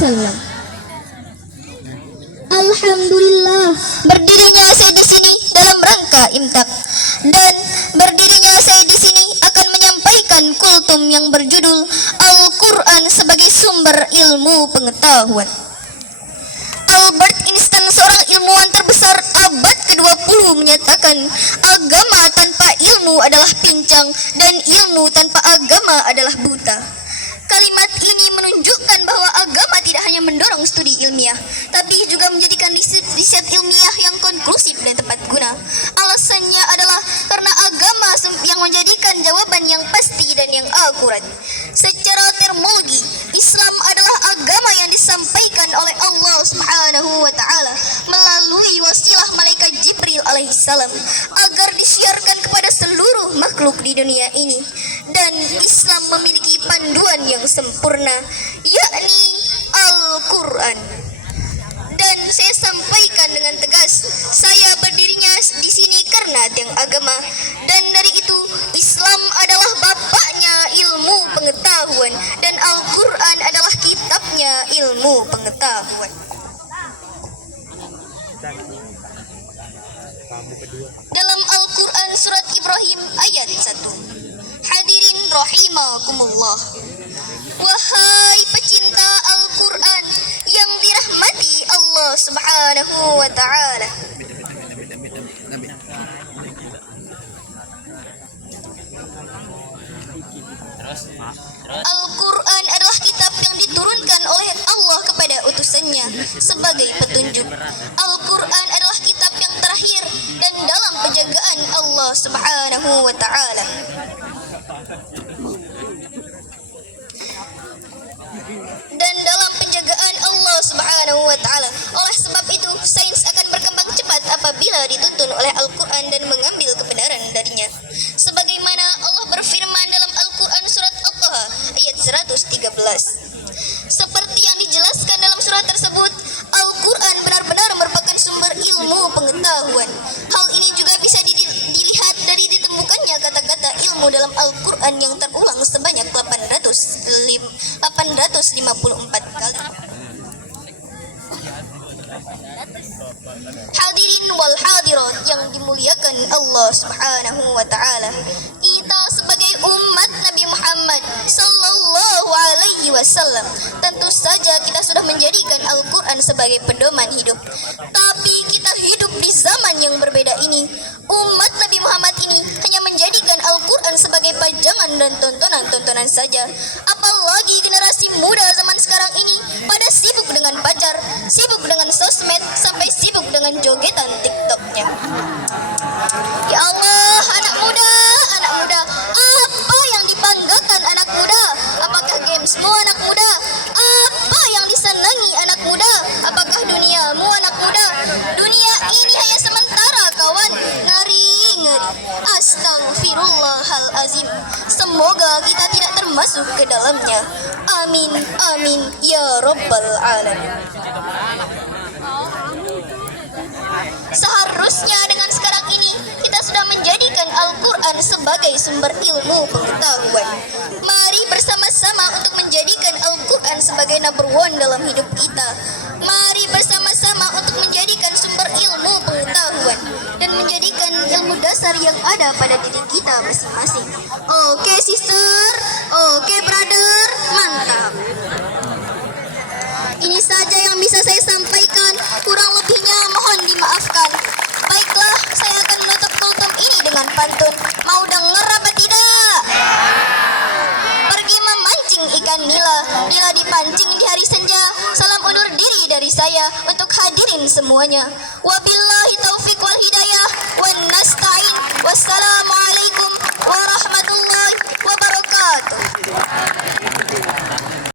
wasallam. Alhamdulillah, berdirinya saya di sini dalam rangka imtak, dan berdirinya saya di sini akan menyampaikan kultum yang berjudul Al-Quran sebagai sumber ilmu pengetahuan. Albert Einstein, seorang ilmuwan terbesar abad ke-20, menyatakan agama tanpa ilmu adalah pincang dan ilmu tanpa agama adalah buta. Kalimat ini menunjukkan bahwa agama tidak hanya mendorong studi ilmiah, tapi juga menjadikan riset ilmiah yang konklusif dan tepat guna. Alasannya adalah karena agama yang menjadikan jawaban yang pasti dan yang akurat. Secara terminologi, Islam adalah agama yang disampaikan oleh Allah Subhanahu wa taala melalui wasilah malaikat Jibril alaihissalam agar disiarkan kepada seluruh makhluk di dunia ini. Dan Islam memiliki panduan yang sempurna, yakni Al-Quran. Dan saya sampaikan dengan tegas, saya berdirinya di sini karena tiang agama, dan dari itu Islam adalah bapaknya ilmu pengetahuan dan Al-Quran adalah kitabnya ilmu pengetahuan. Dalam Al-Quran surat Ibrahim ayat 1. Hadirin rahimakumullah, wahai pecinta Al-Quran yang dirahmati Allah Subhanahu wa ta'ala, Al-Quran adalah kitab yang diturunkan oleh Allah kepada utusannya sebagai petunjuk. Al-Quran adalah kitab yang terakhir dan dalam penjagaan Allah Subhanahu wa ta'ala. Dan dalam penjagaan Allah Subhanahu wa ta'ala. Oleh sebab itu, sains akan berkembang cepat apabila dituntun oleh Al-Quran dan mengambil kebenaran darinya. Sebagaimana Allah berfirman dalam Al-Quran surat At-Taha ayat 113. Seperti yang dijelaskan dalam surat tersebut, Al-Quran benar-benar merupakan sumber ilmu pengetahuan. Hal ini juga bisa dilihat dari ditemukannya kata-kata ilmu dalam Al-Quran yang terulang sebanyak 854 kali. Hadirin wal hadirat yang dimuliakan Allah Subhanahu wa ta'ala, kita sebagai umat Nabi Muhammad sallallahu alaihi wasallam, tentu saja kita sudah menjadikan Al-Quran sebagai pedoman hidup. Tapi kita hidup di zaman yang berbeda ini. Umat Nabi Muhammad ini hanya menjadikan Al-Quran sebagai pajangan dan tontonan-tontonan saja. Apalagi generasi muda zaman sekarang ini pada sibuk dengan pacar, sibuk dengan sosmed, sampai sibuk dengan jogetan TikToknya. Ya Allah, anak muda, apa yang dibanggakan anak muda? Apakah gamesmu anak muda? Apa yang disenangi anak muda? Apakah duniamu anak muda? Dunia ini hanya sementara, kawan. Ngeri. Astagfirullahalazim. Semoga kita tidak termasuk ke dalamnya. Amin, amin, ya Rabbal Alamin. Seharusnya dengan sekarang ini kita sudah menjadikan Al-Quran sebagai sumber ilmu pengetahuan. Mari bersama-sama untuk menjadikan Al-Quran sebagai number one dalam hidup kita. Mari bersama-sama untuk menjadikan sumber ilmu pengetahuan dan menjadikan ilmu dasar yang ada pada diri kita masing-masing. Oke sister, oke brother, mantap. Ini saja yang bisa saya sampaikan, kurang lebihnya mohon dimaafkan. Baiklah, saya akan menutup kultum ini dengan pantun. Mau denger apa tidak? Pergi memancing ikan nila, nila dipancing di hari senja. Salam undur diri dari saya untuk hadirin semuanya. Wabillahi taufiq wal hidayah.